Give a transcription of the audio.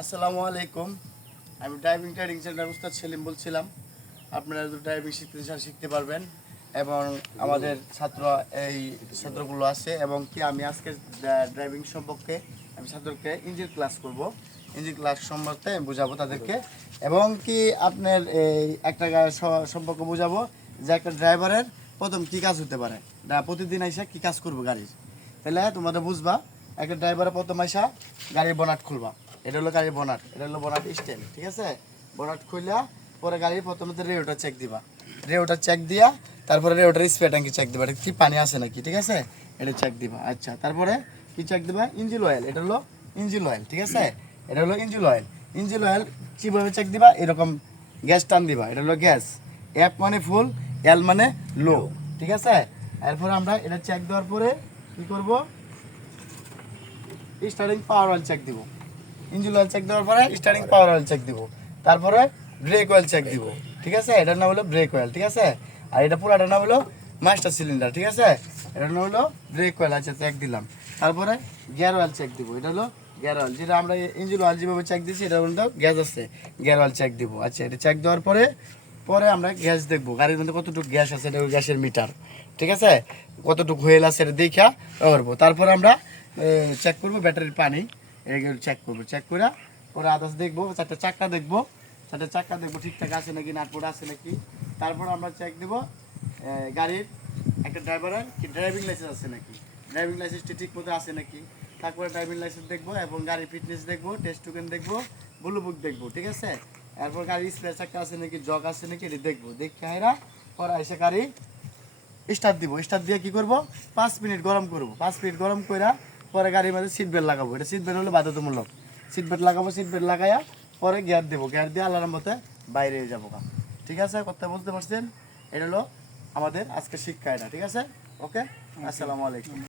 আসসালামু আলাইকুম। আমি ড্রাইভিং ট্রেনিং সেন্টার উস্তাদ সেলিম বলছিলাম। আপনারা যদি ড্রাইভিং শিখতে চান শিখতে পারবেন এবং আমাদের এই ছাত্রগুলো আছে এবং কি আমি আজকে ড্রাইভিং সম্পর্কে আমি ছাত্রকে ইঞ্জিন ক্লাস করব। ইঞ্জিন ক্লাস সম্পর্কে আমি বুঝাবো তাদেরকে এবং কি আপনার এই একটা সম্পর্কে বুঝাবো যে একটা ড্রাইভারের প্রথম কী কাজ হতে পারে, প্রতিদিন এসে কী কাজ করবো গাড়ির। তাহলে তোমরা বুঝবা একটা ড্রাইভারের প্রথম এসে গাড়ির বনাট খুলবা। এটা হলো গাড়ির বনাট, এটা হলো বনাট স্ট্যান্ড, ঠিক আছে। বনাট খুললা পরে গাড়ির প্রথমে রেওটা চেক দিবা। রেওটা চেক দিয়া তারপরে রেওটার স্প্রে ট্যাঙ্কি চেক দিবা, এটা কি পানি আছে নাকি, ঠিক আছে, এটা চেক দিবা। আচ্ছা, তারপরে কি চেক দিবা? ইঞ্জিন অয়েল, এটা হলো ইঞ্জিন অয়েল, ঠিক আছে, এটা হলো ইঞ্জিন অয়েল। ইঞ্জিন অয়েল কীভাবে চেক দিবা? এরকম গ্যাস টান দিবা, এটা হলো গ্যাস। এফ মানে ফুল, এল মানে লো, ঠিক আছে। এরপরে আমরা এটা চেক দেওয়ার পরে কি করব? স্টার্টিং পাওয়ার অয়েল চেক দিব। ইঞ্জিন অয়েল চেক দেওয়ার পরে স্টার্টিং পাওয়ার অয়েল চেক দিব, তারপরে ব্রেক অয়েল চেক দিব, ঠিক আছে। এটার নাম হলো ব্রেক অয়েল, ঠিক আছে। আর এটা পুরাটার নাম হলো মাস্টার সিলিন্ডার, ঠিক আছে। এটার নাম হলো ব্রেক অয়েল। আচ্ছা, চেক দিলাম। তারপরে গিয়ার অয়েল চেক দিব, এটা হলো গিয়ার অয়েল। যেটা আমরা ইঞ্জিন অয়েল যেভাবে চেক দিচ্ছি এটা হলো গ্যাস আছে, গিয়ার অয়েল চেক দিব। আচ্ছা, এটা চেক দেওয়ার পরে পরে আমরা গ্যাস দেখবো, গাড়ির মধ্যে কতটুকু গ্যাস আছে, এটা গ্যাসের মিটার, ঠিক আছে। কতটুকু হুয়েল আছে এটা দেখা করবো। তারপর আমরা চেক করবো ব্যাটারির পানি, এগুলো চেক করবো। চেক করে পরে আদার্স দেখবো, চারটে চাক্কা দেখবো, ঠিকঠাক আছে নাকি, নাটবোর্ড আছে নাকি। তারপর আমরা চেক দেবো গাড়ির একটা ড্রাইভারের কি ড্রাইভিং লাইসেন্স আছে নাকি, ড্রাইভিং লাইসেন্সটি ঠিক মতো আছে নাকি। তারপরে ড্রাইভিং লাইসেন্স দেখবো এবং গাড়ির ফিটনেস দেখবো, টেস্ট টোকেন দেখবো, ব্লু বুক দেখবো, ঠিক আছে। এরপর গাড়ির স্পেয়ার চাক্কা আছে নাকি, জগ আছে নাকি, এটি দেখবো। দেখে এরা পরে এসে গাড়ি স্টার্ট দিব। স্টার্ট দিয়ে কী করবো? 5 মিনিট গরম করবো। 5 মিনিট গরম করে পরে গাড়ির মধ্যে সিট বেল্ট লাগাবো। এটা সিট বেল্ট হলো বাধ্যতামূলক। সিট বেল্ট লাগাবো, সিট বেল্ট লাগাইয়া পরে গিয়ার দেবো। গিয়ার দিয়ে আল্লাহর মতে বাইরে যাবো, ঠিক আছে। কথা বলতে পারছেন? এটা হলো আমাদের আজকে শিক্ষা, এটা ঠিক আছে। ওকে, আসসালামু আলাইকুম।